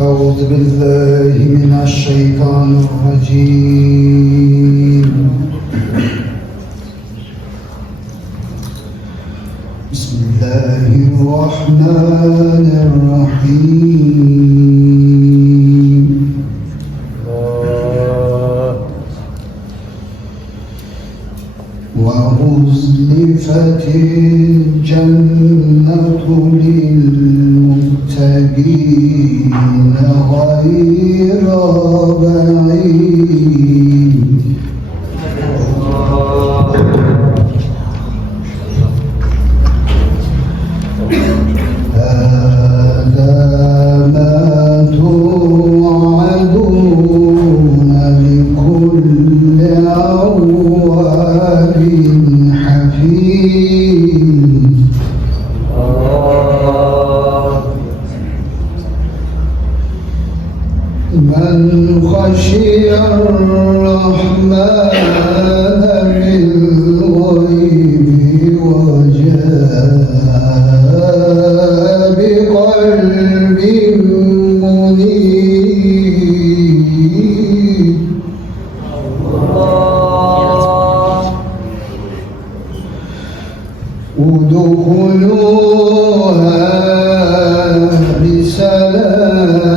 أعوذ بالله من الشيطان الرجيم. بسم الله الرحمن الرحيم. وأزلفت الجنة للمتقين غير بعيد. هذا ما توعدون لكل أواب حفيظ. من خشي الرحمن بالغيب وجاء بقلب منيب. ادخلوها بسلام.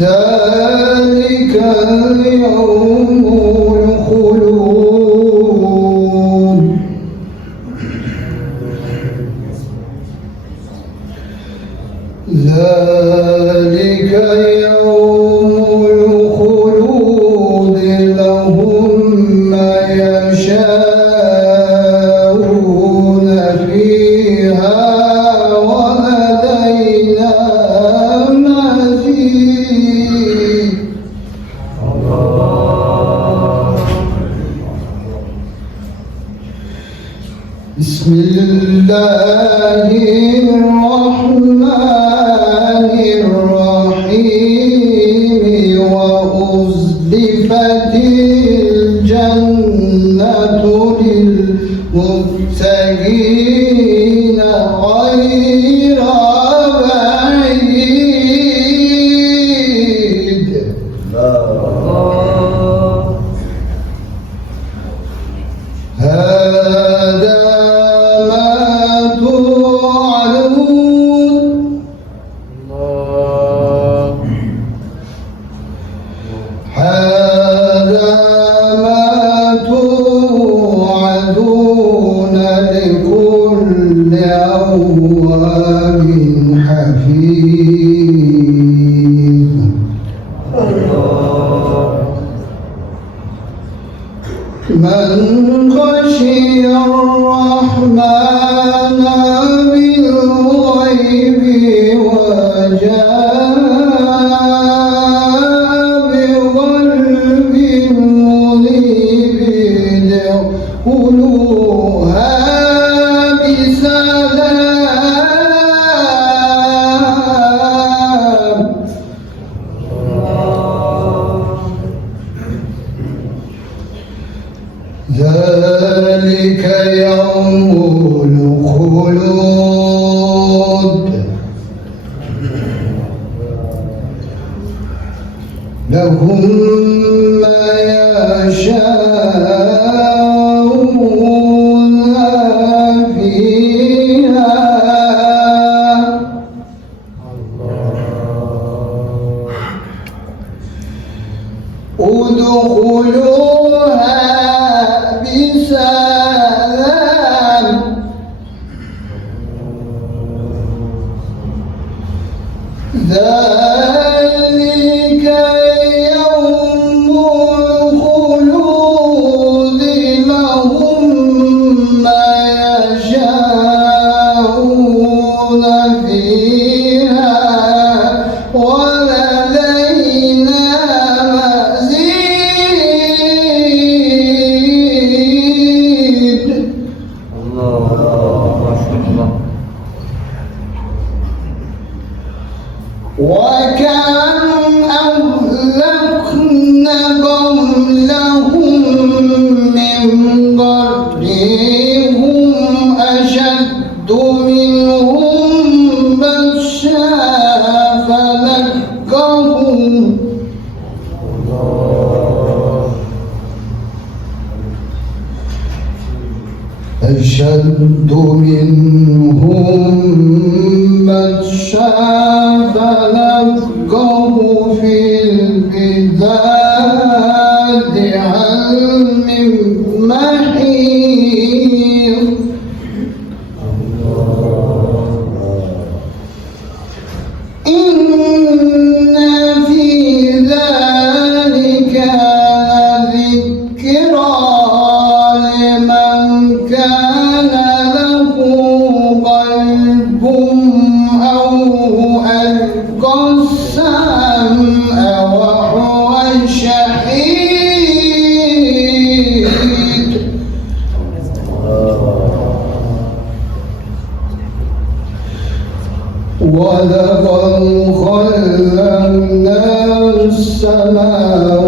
ذلك اليوم الخلود. ذلك يوم الخلود لهم ما يشاءون فيها ولدينا مزيد. بسم الله الرحمن الرحيم. وأزلفت الجنة للمتقين غير بعيد. هذا ما توعدون. هذا ما توعدون لكل أواب حفيظ. من خشي الرحمن بالغيب وجاء بقلب منيب. ادخلوها بسلام. ذلك يوم الخلود لهم ما يشاءون فيها. ادخلوها بسلام. ذلك يوم الخلود لهم ما يشاءون فيها ولدينا مزيد. وكم أهلكنا قبلهم من قرن أشد منهم بطشا فنفقه في البلاد هل من محيص إن في ذلك لذكرى لمن كان له قلب أو ألقى السمع وهو شهيد ولقد خلقنا السماوات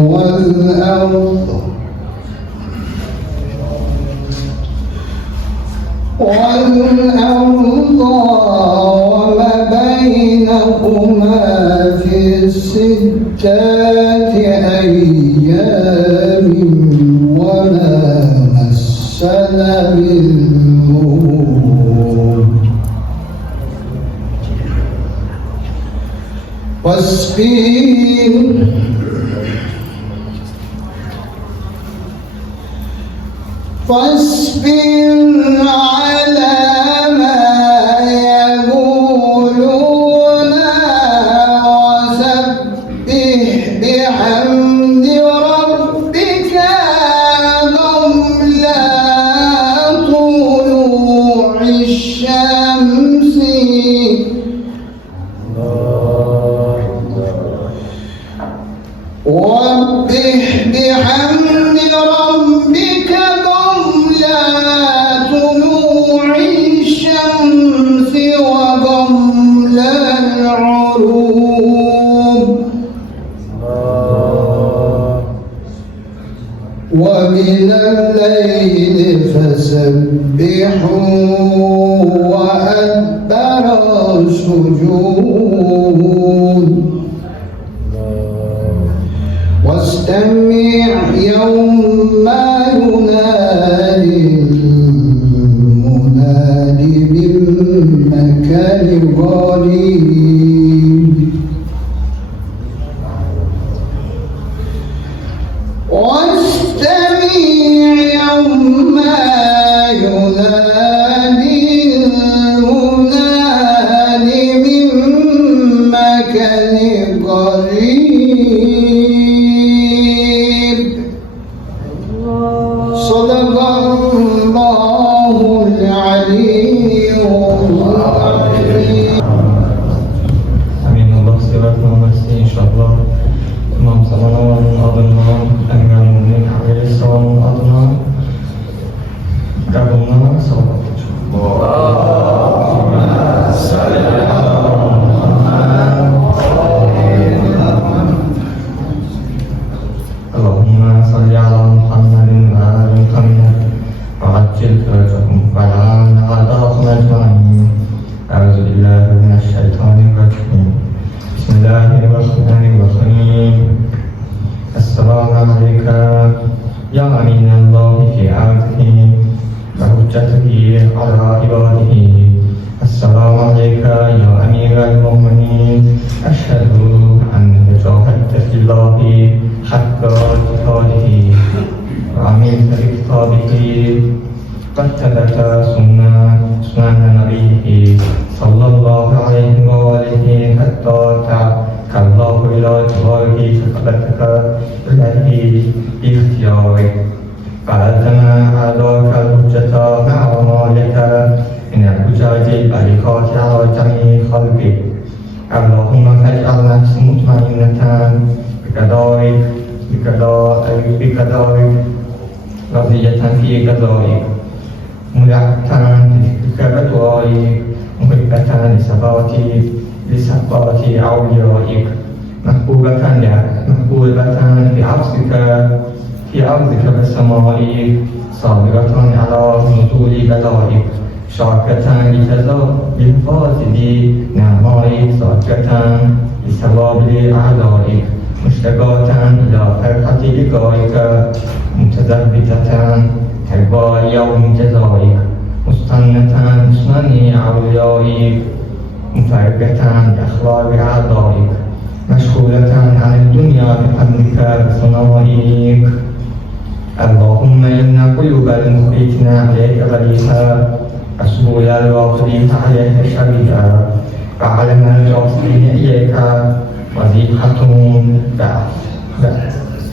والأرض وما بينهما في 6 أيام وما مسنا من لغوب فاصبر على ما يقولون وسبح بحمد ربك قبل طلوع الشمس وسبح بحمد ربك قبل طلوع الشمس وقبل الغروب ومن الليل فسبحه وأدبر السجود واستمع يوم ينادي المنادي من مكان قريب واستمع يوم ينادي المنادي من مكان قريب صدق الله العلي العظيم. Amin. Allah sehat versin inşallah. İmam Salman'ın adına, Emre'nin haberi salamın adına, kabuluna salavat olsun. Allahümme salli ala Allahümme salli ala Muhammedin ve ala Muhammed ve accil feracakum ve ala a'da'akum ecmaîn. Euzu billahi mineşşeytanirracim. Bismillahirrahmanirrahim. Esselamu aleyke ya aminellahi fi ardihi ve hüccetihi ala ibadihi. Esselamu aleyke ya emirel mu'minin. Eşhedü enne cahette fillahi hakka cihadihi ve amilte bi kitabihi واتبعت سنن نبيه صلى الله عليه وآله حتى كالله إلى جواره فقبلتك إليه باختيارك فألزم أعداءك الحجة مع رمالك من الحجاج البالغات على جميع خلقك اللهم فاجعل نفسي مطمئنة بقضائك راضية في قضائك ملحة بدعائك محبة لثبات أوليائك محبوبة في أرضك وسمائك صابرة على نزول بلائك شاكرة للفاضل نعمائك صادقة لثواب أعدائك مشتاقة إلى فرحة لقائك متثبتة ترضى يوم يوم جزائك مستنة سنن أوليائك مفرقة بأخلاق أعضائك مشغولة عن الدنيا بحمدك بصنائك اللهم إن قلوب المخبتين عليك غريبا أسبول الواقدين عليك شريعا وعلم الواصلين إليك وظيفة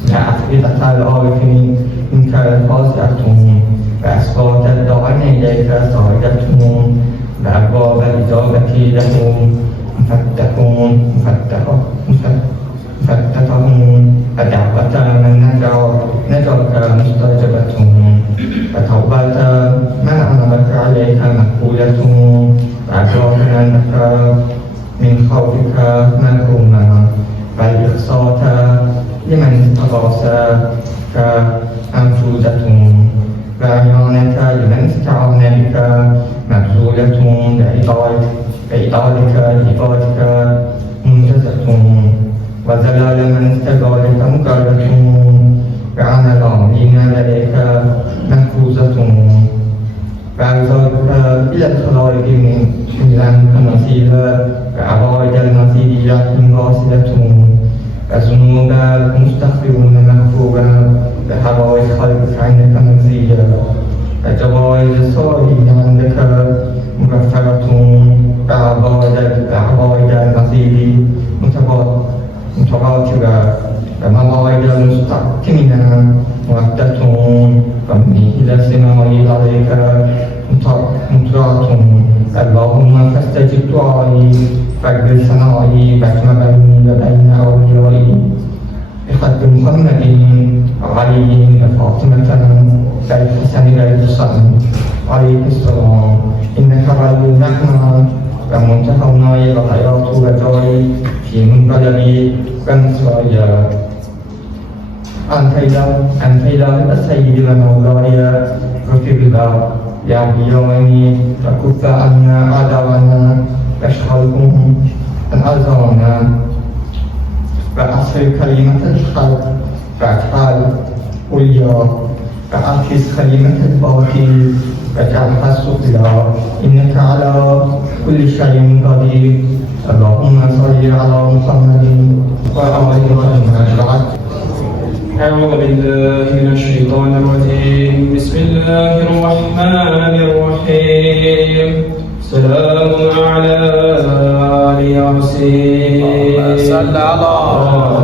بأفئدة العارفين منك خاصة وأسباب الدعاء إليك صاعدتهم بأبواب الإجابة لهم مفتتهم ودعوة من نجاك مستجبتهم وتوبة من أمرك عليك مقبولتهم وأجرنا لك من خوفك مكروما والإقساط لمن استغاثك أنفوذتهم وعيانك لمن استعان بك مبذولة لعبادك منجزة وزلال من استقالك مقرة وعن العاملين لديك محفوظة وأرزاقك إلى الخلائق من ذنبك نصيبا وعوائد المسيريات واصلة وذنوب المستغفرون مغفورا وحوائج خلقك عندك مجزيا وجوائز الصالحين عندك مغفرة وعوائد المسير متواترة ومواعيد المستقيمين مودة ومن إلى السماء عليك مطرات اللهم فاستجب دعائي فاقبل ثنائي واجمع بيني وبين أوليائي بقدر محمد وعلي وفاطمة والحسن والحسن عليه السلام إنك ولي النعمة ومنتهى إلى الحياة وجاري في منقلبي ومسرايا أنت إله السيد ومولاي غفر الله يا بيومي وكف عنا عداونا واشغلهم عن أذانا وأصل كلمة الحق وأجعل عليا وأعكس كلمة الباطل واجعلها سفلى إنك على كل شيء قدير اللهم صل على محمد وعلى محمد. أعوذ بالله من الشيطان الرجيم بسم الله الرحمن الرحيم سلام على آل ياسين صلى على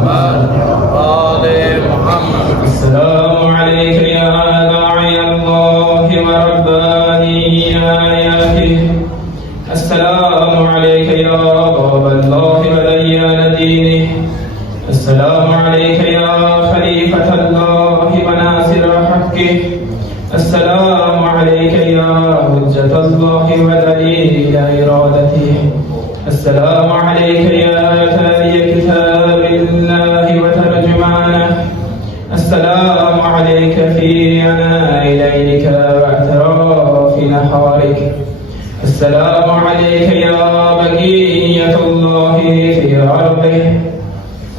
آل محمد. السلام عليك يا داعي الله ورباني آياته السلام عليك يا باب الله وديان دينه السلام عليك يا خليفة الله وناصر حقه السلام عليك يا حجة الله ودليل إرادته السلام عليك يا تالي كتاب الله وترجمانه السلام عليك في عناء ليلك واعتراف نهارك السلام عليك يا بقية الله في أرضه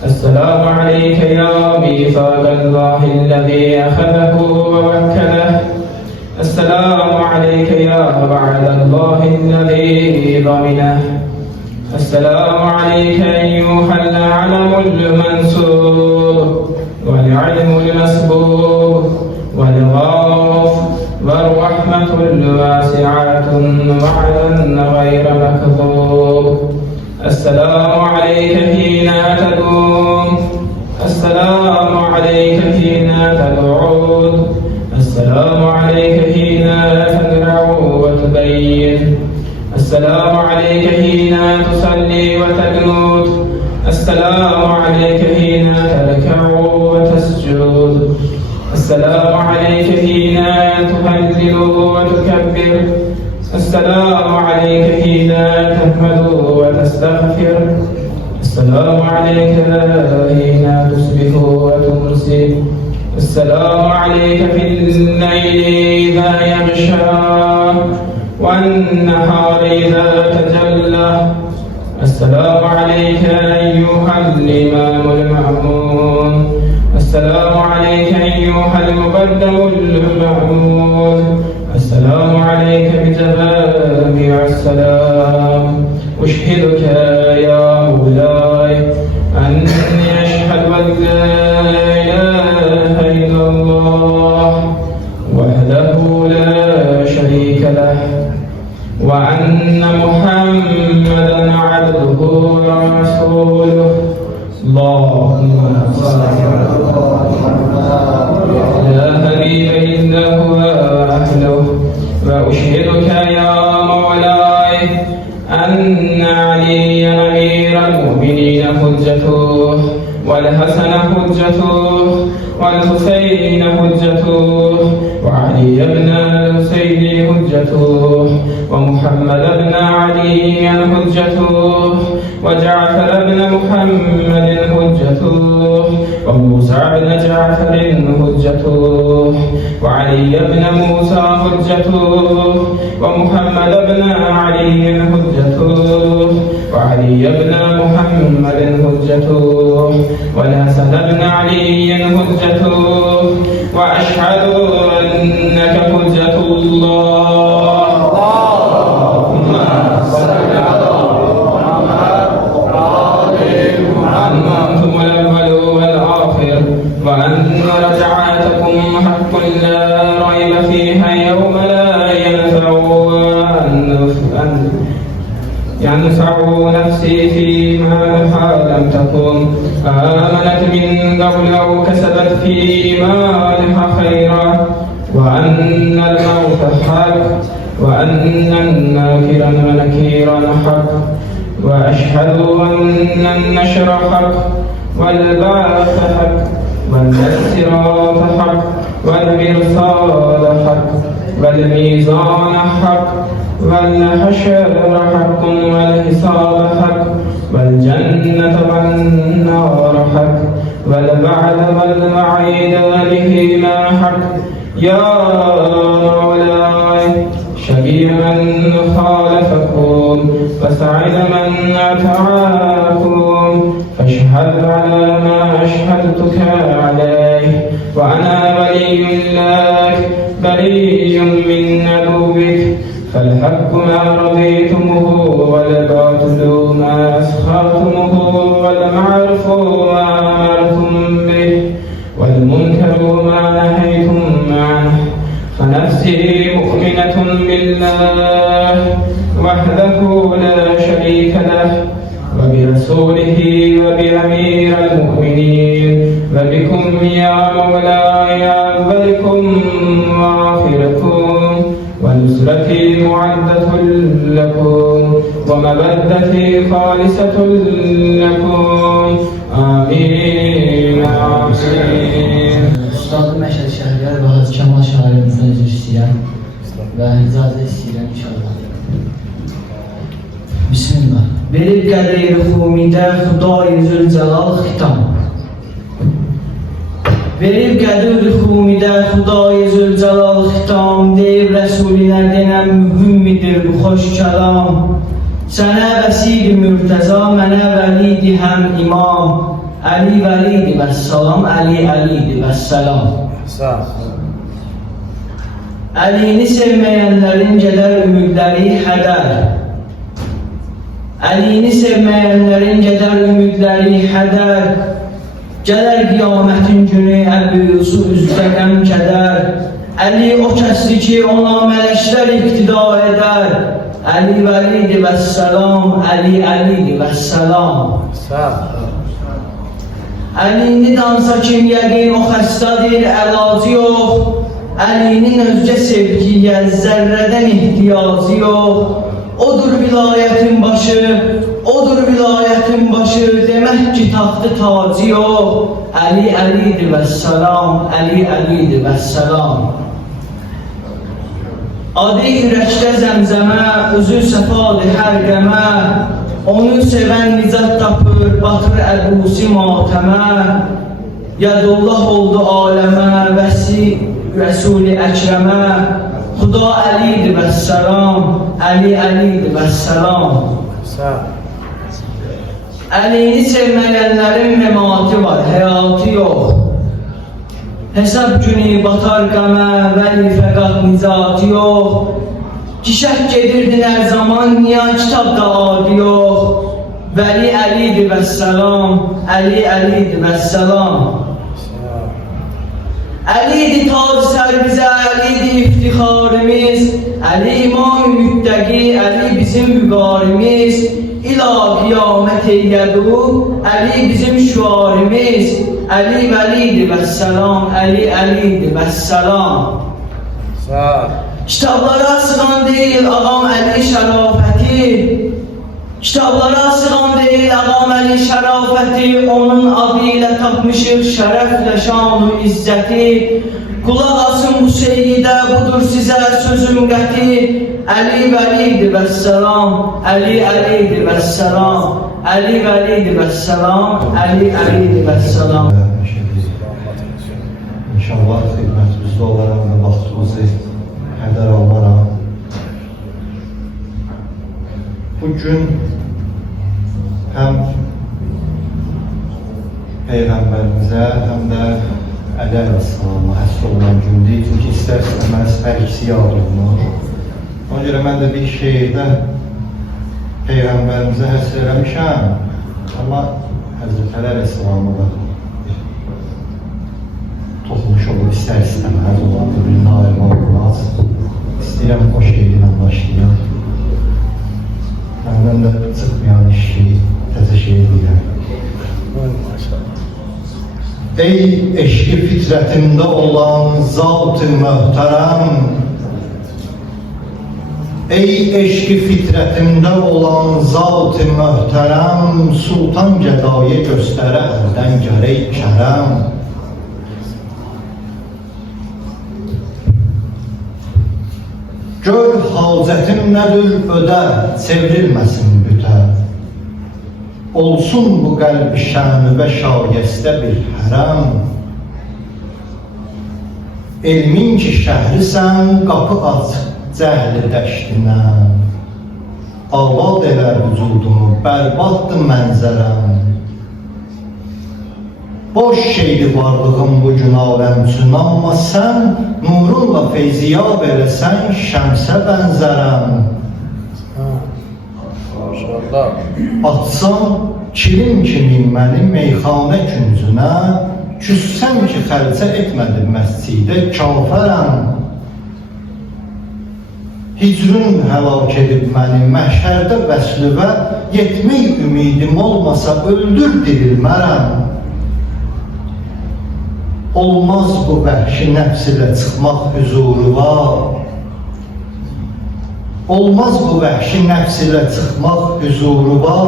السلام عليك يا ميثاق الله الذي أخذه ووكله السلام عليك يا وعد الله الذي ضمنه السلام عليك أيها العلم المنسوب والعلم المسبوب والغوث والرحمة الواسعة وعدا غير مكذوب السلام عليك حين تقوم السلام عليك حين تقعد السلام عليك حين تقرع وتبين السلام عليك حين تصلي وتقنت السلام عليك حين تركع وتسجد السلام عليك حين تهلل وتكبر السلام عليك حين تحمد وتستغفر السلام عليك حين تصبح وتمسي السلام عليك في الليل إذا يغشى والنهار إذا تجلى السلام عليك أيها الإمام المأمون السلام عليك أيها المبدأ المأمون له وأن محمدا عبده ورسوله اللهم صل لا حبيب إلا هو أهله وأشهدك يا مولاي أن عليا أمير المؤمنين حجته والحسن حجته والحسين حجته وعلي بن الحسين حجته ومحمد بن علي حجته وجعفر بن محمد حجته وموسى بن جعفر حجته وعلي بن موسى حجته ومحمد بن علي حجته وعلي بن محمد حجته والحسن بن علي حجته وأشهد أنك حجة الله اللهم صل على أنتم الأول والآخر وأن رجعاتكم حق لا ريب فيها يوم لا ينفع نفسي فيما لم تكن آمنت من قبل أو كسبت في مالها خيرا وأن الموت حق وأن الناكر ونكيرا حق وأشهد أن النشر حق والبعث حق والصراط حق والمرصاد حق والميزان حق والحشر حق والحساب حق والجنة والنار حق والبعد والوعيد بهما حق يا مولاي شقي من خالفكم وسعد من أطاعكم فاشهد على ما أشهدتك عليه وأنا ولي لك بريء من عدوك فالحق ما رضيتمه والباطل ما أسخرتمه والمعروف ما أمرتم به والمنكر ما نهيتم عنه فنفسي مؤمنة بالله وحده لا شريك له وبرسوله وبأمير المؤمنين وبكم يا مولاي أولكم وآخركم ونصرتي معدة لكم ومودتي خالصة لكم آمين آمين. Üstad Məşəd Şəhriyar və Hacı Kəmal şairimizdən üzr istəyirəm və icazə istəyirəm inşallah. Bismillah. Verib qədri xumidə Xuday Zülcəlal xitam. Verib qədri xumidə Xuday Zülcəlal xitam. Deyib Rəsulinə denən mühümmidir bu xoş kəlam. Sənə vəsir mürtəza, mənə vəlidi həm imam. Əli vəlidi vəssalam, Əli əlidi vəssalam. Əlini sevməyənlərin gedər ümidləri hədər. Əlini sevməyənlərin gedər ümidləri hədər. Gələr qiyamətin günü əbüyüsü üzdə qəm kədər. Əli o kəsdir ki ona mələklər iqtida edər. Əli vəlidi vəssalam, Əli əlidi vəssalam. Əlini dansa kim yəqin o xəstədir, əlacı yox. Əlinin özgə sevgiyə zərrədən ihtiyacı yox. Odur vilayətin başı, odur vilayətin başı, demək ki taxtı tacı yox. Əli əlidir vəssalam, Əli əlidir vəssalam. Adı ürəkdə zəmzəmə, özü səfadır hər qəmə. Onu sevən nicat tapır, batır əbusi matəmə. Yədullah oldu aləmə, vəsi Rəsul-i Əkrəmə. Xuda Əlidir vəssalam, Əli əlidir vəssalam. Əlini sevməyənlərin məmatı var, həyatı yox. Hesab günü batar qəmə, vəli fəqat nicatı yox. Kişək gedirdin hər zaman, niyə kitabda adı yox. Vəli əlidir vəssalam, Əli əlidir vəssalam. Əlidir tac sər bizə, Əlidir iftixarimiz. Əli İmam-ı Müttəqi, Əli bizim vüqarimiz, İla qiyamət eyyədu, Əli bizim şüarimiz, Əli vəlidir vəssalam, Əli əlidir vəssalam. Kitablara sığan deyil ağam Əli şərafəti, kitablara sığan deyil ağam Əli şərafəti, onun adı ilə tapmışıq şərəflə şan-ı izzəti. Qulaq asın bu seyyidə, budur sizə sözüm qəti. Əli vəlidir vəssalam, Əli əlidir vəssalam, Əli vəlidir vəssalam, Əli əlidir vəssalam. İnşallah xidmətimizdə olaram və vaxtımızı hədər almaram. Bugün həm Peyğəmbərimizə, həm də Əli əleyhissalama həsr olunan gündür. Çünki istər-istəməz hər ikisi yad olunur. Ona görə mən də bir şeirdə Peyğəmbərimizə həsr eləmişəm, amma Həzrət Əli əleyhissalama da toxunmuş olub istər-istəməz olan bir-birinə ayrılmaq olmaz. İstəyirəm o şeirlə başlayam. Məndən də çıxmayan işi, təzə şeir deyirəm. Ey eşki fitrətimdə olan zat-ı möhtərəm, ey eşki fitrətimdə olan zat-ı möhtərəm, sultan gədaya göstərə əldən gərək kərəm. Gör hacətim nədir ödə, çevrilməsin bütə. Olsun bu qəlb-i şənübə şayəstə bir hərəm. Elmin ki şəhrisən, qapı aç cəhli dəştinə. Abad elə vücudumu, bərbaddır mənzərəm. Boş şeydi varlığım bugün aləm üçün, amma sən nurunla feyziyab eləsən, şəmsə bənzərəm. Atsam kilim kimi məni meyxanə küncünə, küssəm ki xərcə etmədi məscidə kafərəm. Hicrün həlak edib məni məhşərdə vəslüvə, yetmək ümidim olmasa öldür dirilmərəm. Olmaz bu vəhşi nəfs ilə çıxmaq hüzuruva, olmaz bu vəhşi nəfs ilə çıxmaq hüzuruva,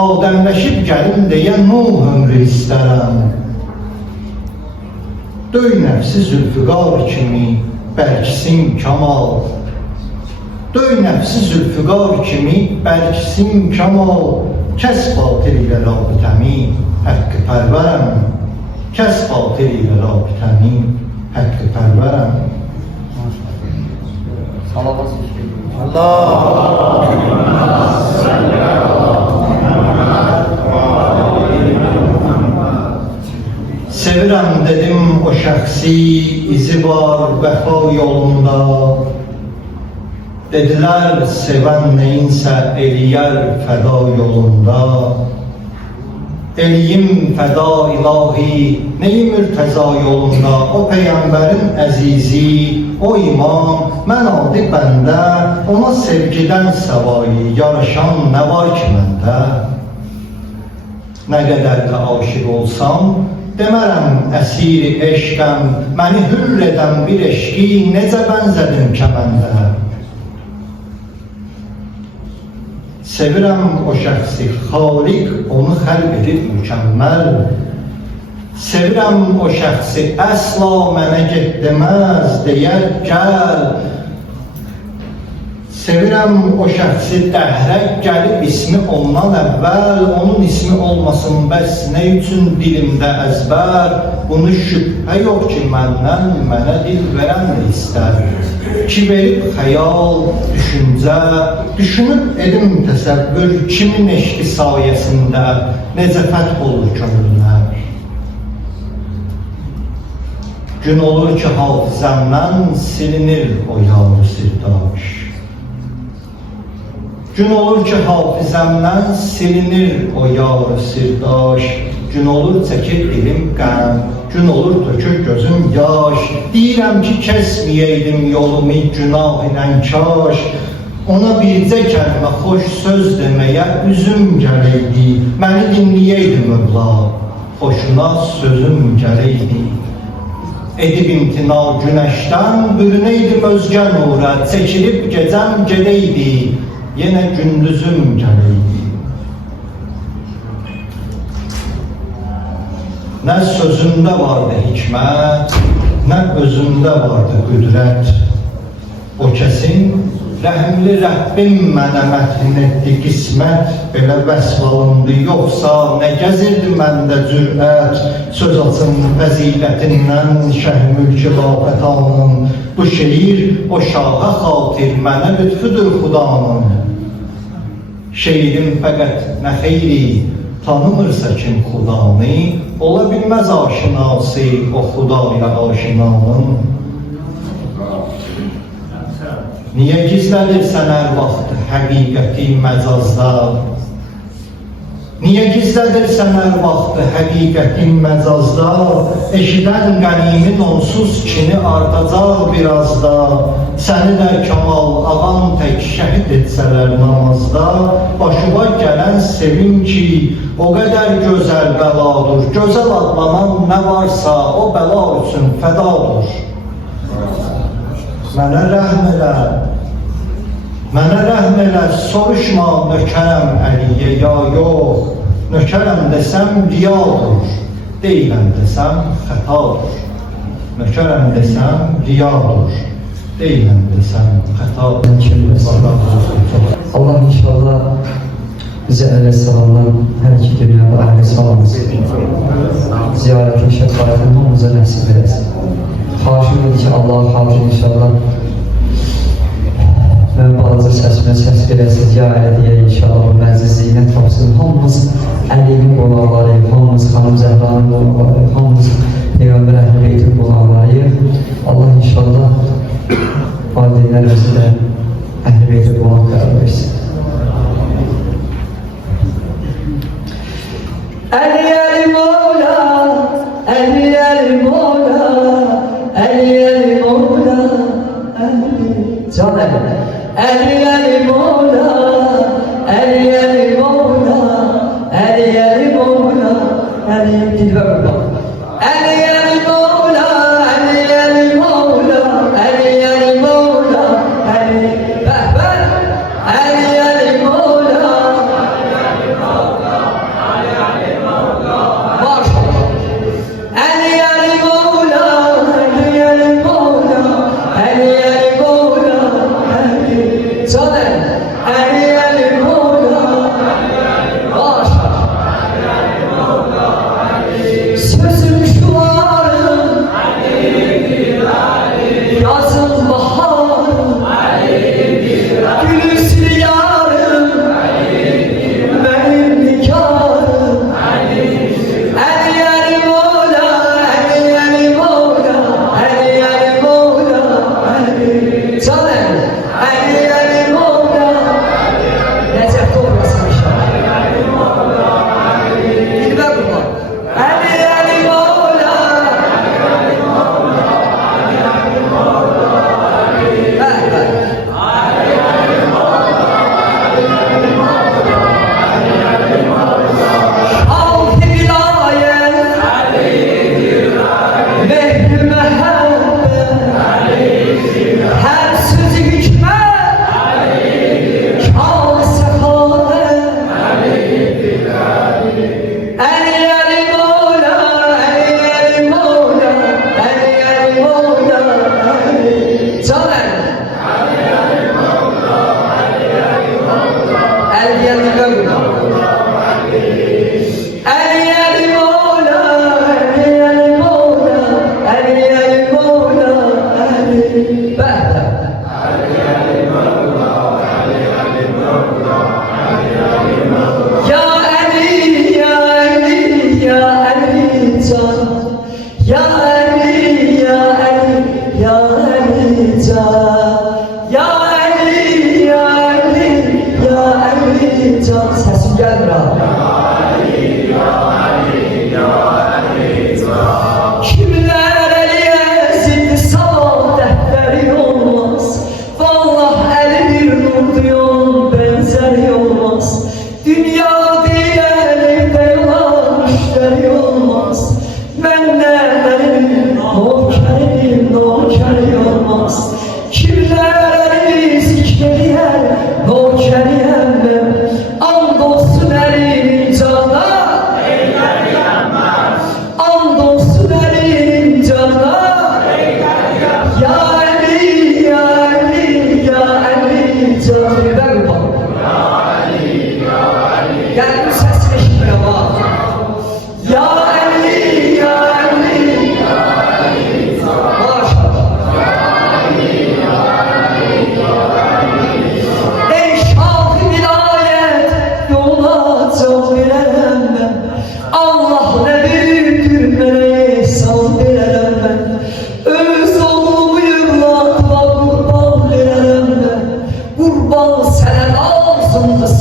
adəmləşib gəlim deyə Nuh ömrü istərəm. Döy nəfsi zülfüqar kimi bərkisin kamal, döy nəfsi zülfüqar kimi bərkisin kamal, kəs batil ilə rabitəmi həqqi pərvərəm. Kəs batil ilə rabitəmi həqqi pərvərəm. Sevirəm dedim o şəxsi, izi var vəfa yolunda. Dedilər sevən neyinsə eləyər fəda yolunda. Eliyim fəda ilahi, neyi mürtəza yolunda. O Peyğəmbərin əzizi, o imam, mən adi bəndə, ona sevgidən səvayı, yaraşan nə var ki məndə? Nə qədər də aşiq olsam, demərəm əsiri eşqəm, məni hürr edən bir eşqi necə bənzədim kəməndə? Sevirəm o şəxsi, xaliq onu xəlq edib mükəmməl. Sevirəm o şəxsi, əsla mənə get deməz, deyər gəl. Sevirəm o şəxsi, dəhrə gəlib ismi ondan əvvəl, onun ismi olmasın bəs nə üçün dilimdə əzbər? Bunu şübhə yox ki məndən mənə dil verən də istər. Ki verib xəyal, düşüncə, düşünüb edim təsəvvür, kimin eşqi sayəsində necə fəth olur könüllər. Gün olur ki hafizəmdən silinir o yavru sirdaş. Gün olur ki hafizəmdən silinir o yavru sirdaş. Gün olur çəkir dilim qəm, gün olur tökür gözüm yaş. Deyirəm ki, kəsməyəydim yolumu günah ilə kaş. Ona bircə kəlmə xoş söz deməyə üzüm gələydi. Məni dinləyəydi Mövla, xoşuna sözüm gələydi. Edib imtina günəşdən, bürünəydim özgə nura, çəkilib gecəm gedəydi, yenə gündüzüm gələydi. Nə sözümdə vardı hikmət, nə özümdə vardı qüdrət. O kəsin rəhimli Rəbbim mənə məthin etdi qismət, belə vəsf alındı, yoxsa nə gəzirdi məndə cürət, söz açın fəzilətindən, şəh-mülk-i lafətanın, bu şeir o şaha xatir mənə lütfüdür xudanın. Şeirim fəqət nə xeyri, tanımırsa kim xudanı, ola bilməz aşinası o xudaya aşinanın. Niyə gizlədirsən hər vaxt həqiqəti məcazda? Niyə gizlədirsən hər vaxt həqiqəti məcazda? Eşidən qənimin onsuz kini artacaq birazda. Səni də Kamal ağam tək şəhid etsələr namazda, başıma gələn sevim ki, o qədər gözəl bəladır. Gözəl adlanan nə varsa o bəla üçün fədadır. Mənə rəhm elə, soruşma nökərəm Əliyə ya yox. Nökərəm desəm riyadır, deyiləm desəm xətadır. Nökərəm desəm riyadır, deyiləm desəm xətadır. Allah inşallah bize əleyhissalamdan hər iki dünyada aile sağlamasın. Ziyaretin şəfaətini hamımıza nəsib edəsin. Xaşım edir ki, Allah xaşım inşallah mən balaca səsimə səs verəsin, ziyarət edək inşallah, məclis zinət tapsın. Hamımız Əlinin qonaqlarıyıq, hamımız Xanım Zəhranın qonaqlarıyıq, hamımız Peyğəmbər Əhl-i Beytin qonaqlarıyıq. Allah inşallah valideynlərimizi də Əhl-i Beytin qonaq qərar versin. Əli Mevla, Əli Mevla, Əli Mevla, Can Əli. Əli Mevla, Əli Mevla, Əli Mevla, Əli Dilbər qurban. Əli Mevla, Əli Mevla, Əli Mevla, Əli Bəhbər, Əli Mevla, maşallah. Əli Mevla, Əli Mevla, Əli Mevla, Canım, Əli Mevla, maşallah. Sözüm şuarım, yazım baharım, gülüsü yarım, benim nikarım. Əli Mevla, Əli Mevla, Əli Mevla, Canım, Əli Mevla, Necəf olmasın inşallah. Dilbər qurban. Əli Mevla, Altı vilayet, mehri mehabbet, her sözü hikmet,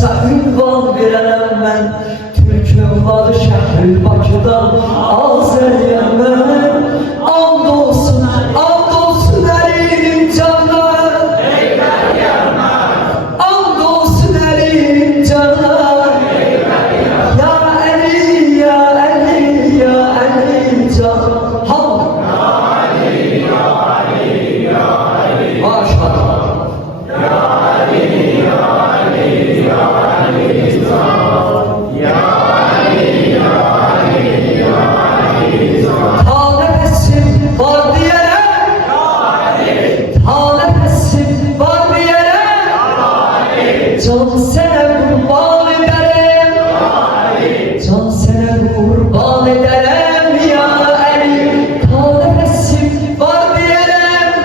olsa ünvan verərəm mən Türk övladı şəhri Bakıdan Azəriyəm mən And olsun əlinin canına And olsun əlinin canına Ya Əli, ya Əli, ya Əli can Maşallah Ta nefesim var diyerek Ta nefesim var diyerek Can sana kurban ederim Can sana kurban ederim ya Ali Ta nefesim var diyerek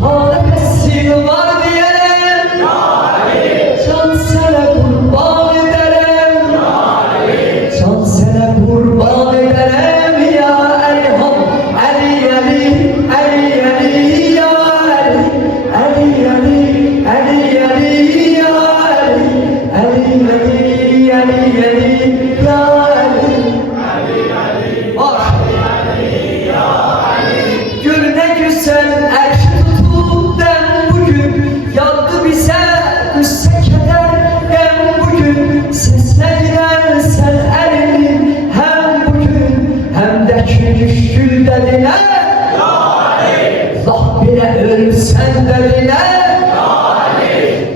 Ta nefesim var diyerek Can sana kurban ederim Can sana kurban ederim ya Elham Ali Ali Ali Ali ya Ali Ali Ali Ali Ali ya Ali Ali Ali Ali Ali ya Ali Gül ne güzel erşi tutup dem bugün Yandı bize düşse keder dem bugün Seslendiler sen elini hem bugün Hem de küçük dediler Allah bile ölsen dediler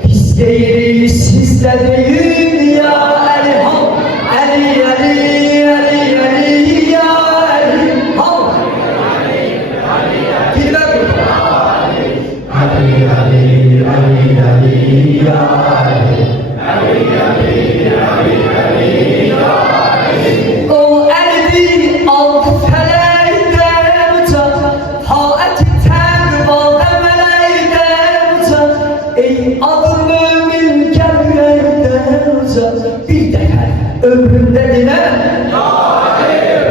Biz değiliz siz de değil ya Elham Ali Ali Ali Ali ya Elham Bilmem Ali Ali Ali Ali ya O elini aldı felekten uca Taati tervada melekten uca Ey adı mümin gel yürekten uca Bir defa ömrümde dile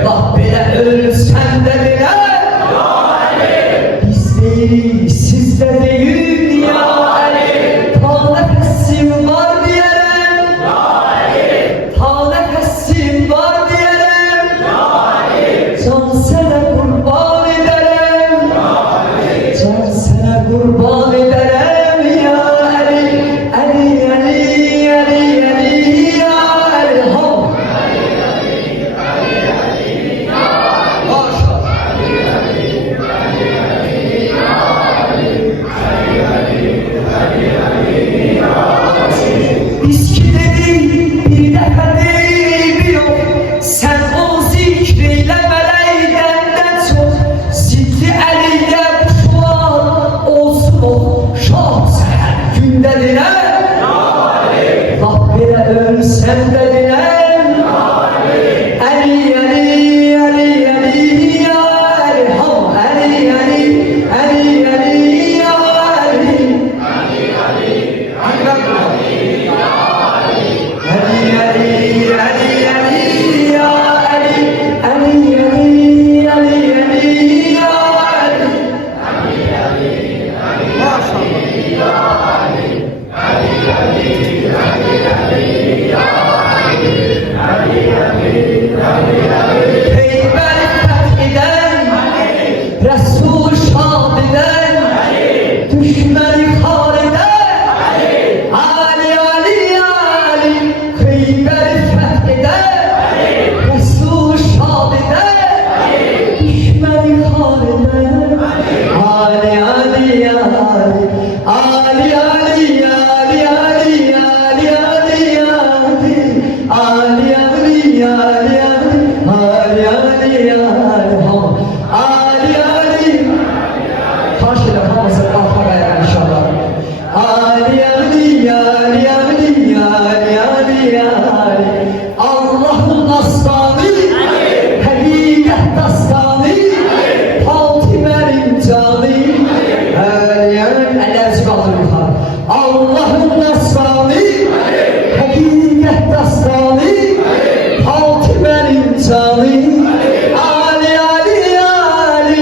Bak bile ölsen de dile Biz değiliz siz de değil ya Ali Ta nefesim var diyerek Ta nefesim var diyerek Can sana kurban ederim Can sana kurban ederim ya Ali Ali Ali Ali Ali ya Elham Maşallah Biz ki dedik bir defa değil bir yok Sen o zikreyle meleğden çok Zikri eliyle kuşulan olsun o şah seher gün dediler Bak bile ölsem dediler Ali Ali Ali Ali ya Elham Ali Ali Ali Ali ya Ali Ali Ali Ali Ali ya Ali Ali Ali Ali Ali ya Ali Peygamber fethiden Resul şad eden Düşmeni kar eden Ali Ali Ali Peygamber fethiden Resul şad eden Düşmeni kar eden Ali Ali Ali Ali Ali Ali Ali Ali Ali Ali Ali Ali Ali Ali Ali Ali Ali Ali Karşıda kalmasa kalkar ayağa inşallah Ali Ali Ali Ali Ali Ali Ali Allah'ın aslanı Hakikat dastanı Fatime'nin canı Ali Ali Ellerinizi kaldırın yukarı Allah'ın aslanı Hakikat dastanı Fatime'nin canı Ali Ali Ali Ali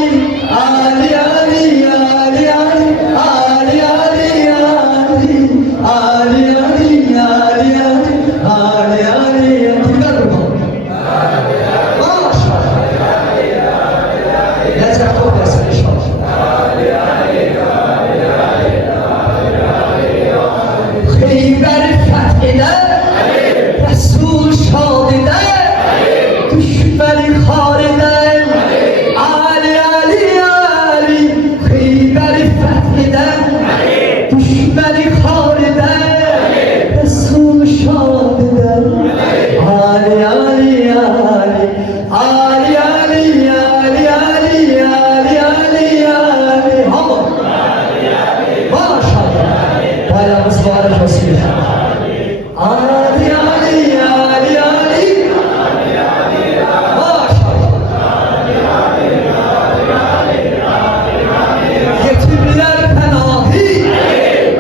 Ali Ali Ali Ali Ali Ali Ali Ali Ali bayramımız mübarek olsun. Ali Ali Ali Ali. Maşallah. Yetimler penahi,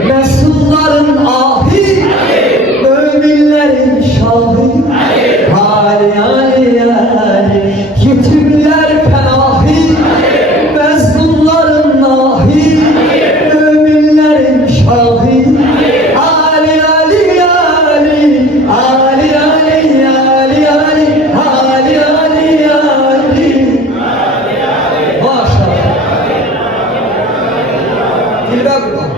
Resulların ahi, müminlerin şahı. Ali Ali Ali. Yetimler penahi, Resulların nahi, müminlerin şahı. Ali Ali Ali. Ali Ali Ali Ali. Ali Ali Ali. Maşallah. Dilber kurban.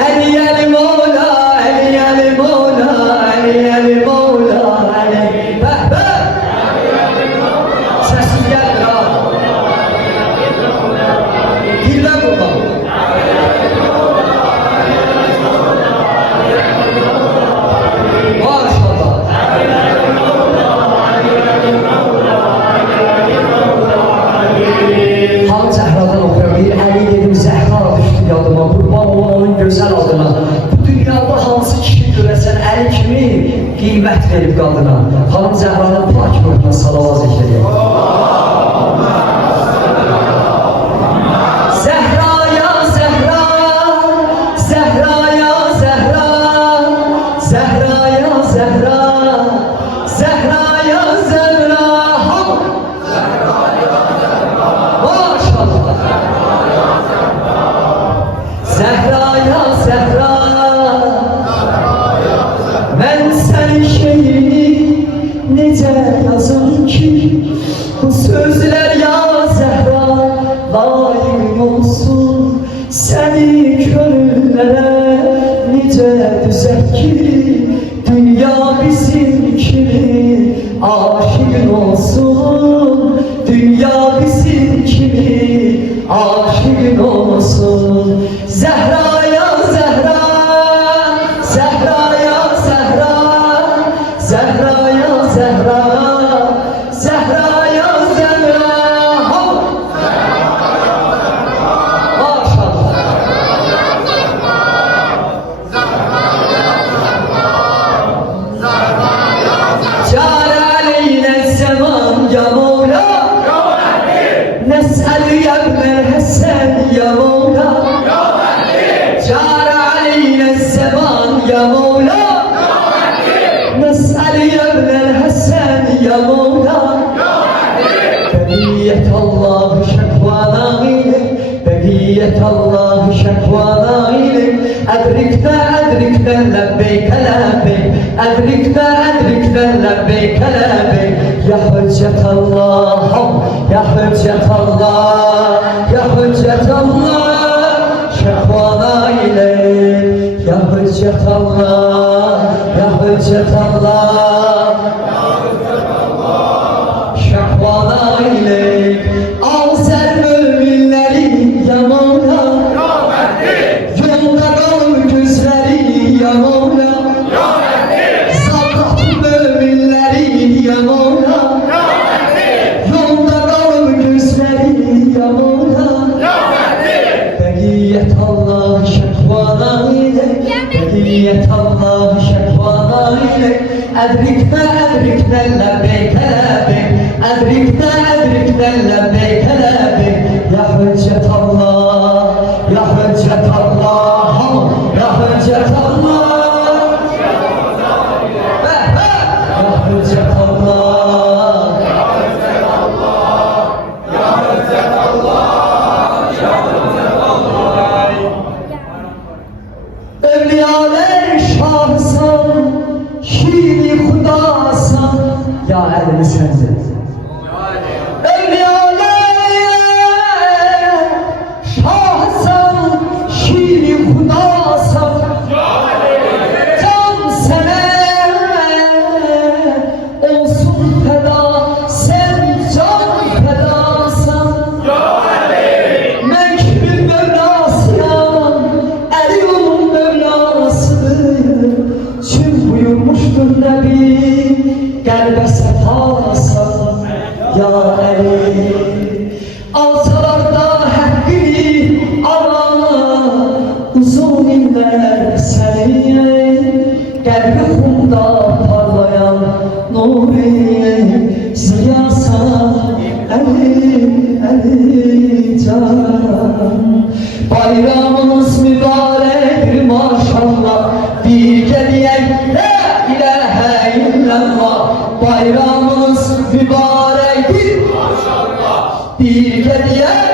Ali Ali Mola, Ali Ali Mola, Ali Ali Mola, Ali. Be. Sesin geldi ha. Dilber kurban. Maşallah. Hamd Zəhradan oxuyor. Bir əli dedim Zəhra düşdü yadıma. Qurban olan onun gözəl adına. Bu dünyada hansı kişi görəsən əli kimi qiymət verib qadına. Hamd Zəhranın pak ruhuna salavat zikr edin. Zəhra ya Zəhra, Zəhra ya Zəhra, Zəhra ya Zəhra, Zəhra ya Zəhra. Maşallah. Zəhra ya Zəhra, mən sən şeyini necə yazım ki, bu sözlər ya Zəhra layiq olsun, səni könüllərə necə düzək ki, dünya bizim kimi aşığın olsun, dünya bizim kimi aşığın olsun. Zəhra ya Zəhra, Zəhra ya Zəhra, Zəhra ya Zəhra, Zəhra ya Zəhra. Maşallah. Car aleyne zaman ya Mevla, nes'el ya ibnel Hasan ya Mevla. Car aleyne zaman ya Mevla, nes'el ya ibnel Hasan ya Mevla. Beqiyet Allah şekvana ile, beqiyet Allah şekvana ile. Adrikte lebbeyke lebbeyk, adrikte lebbeyke lebbeyk. Ya hüccet Allah, ya hüccet Allah, ya hüccet Allah şekvana ile. Ya hüccet Allah, ya hüccet Allah şekvana ile. Al sen müminleri ya Mevla, yolda kalır gözleri ya Mevla. Zakat müminleri ya Mevla, yolda kalır gözleri ya Mevla. Beqiyet Allah şekvana ile, beqiyet Allah şekvana ile. Adrikte lebbeyke lebbeyk, adrikte lebbeyke lebbeyk. Ya hüccet Allah, ya hüccet Allah, ya hüccet Allah. Ya hüccet Allah, evliyalar şahsan, şiiri hudasan. Ya elini sensin. Şahsan, şiiri hudasan, can sana olsun feda, sen can fedasan. Ben kimin Mevlasıyam, eli yolun Mevlasıdır. Çün buyurmuştur Nebi, gelbe sefa nuri siyasa eli can. Bayramınız mübarektir maşallah. Bir kediyek la ilahe illallah. Bayramınız mübarektir maşallah. Bir kediyek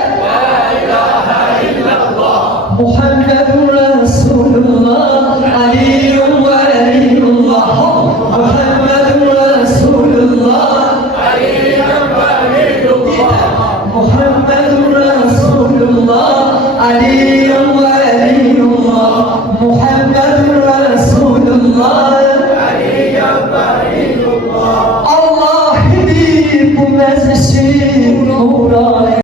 Muhammedun Resulullah, Aliyyun Veliyullah. Muhammedun Resulullah, Aliyyun Veliyullah.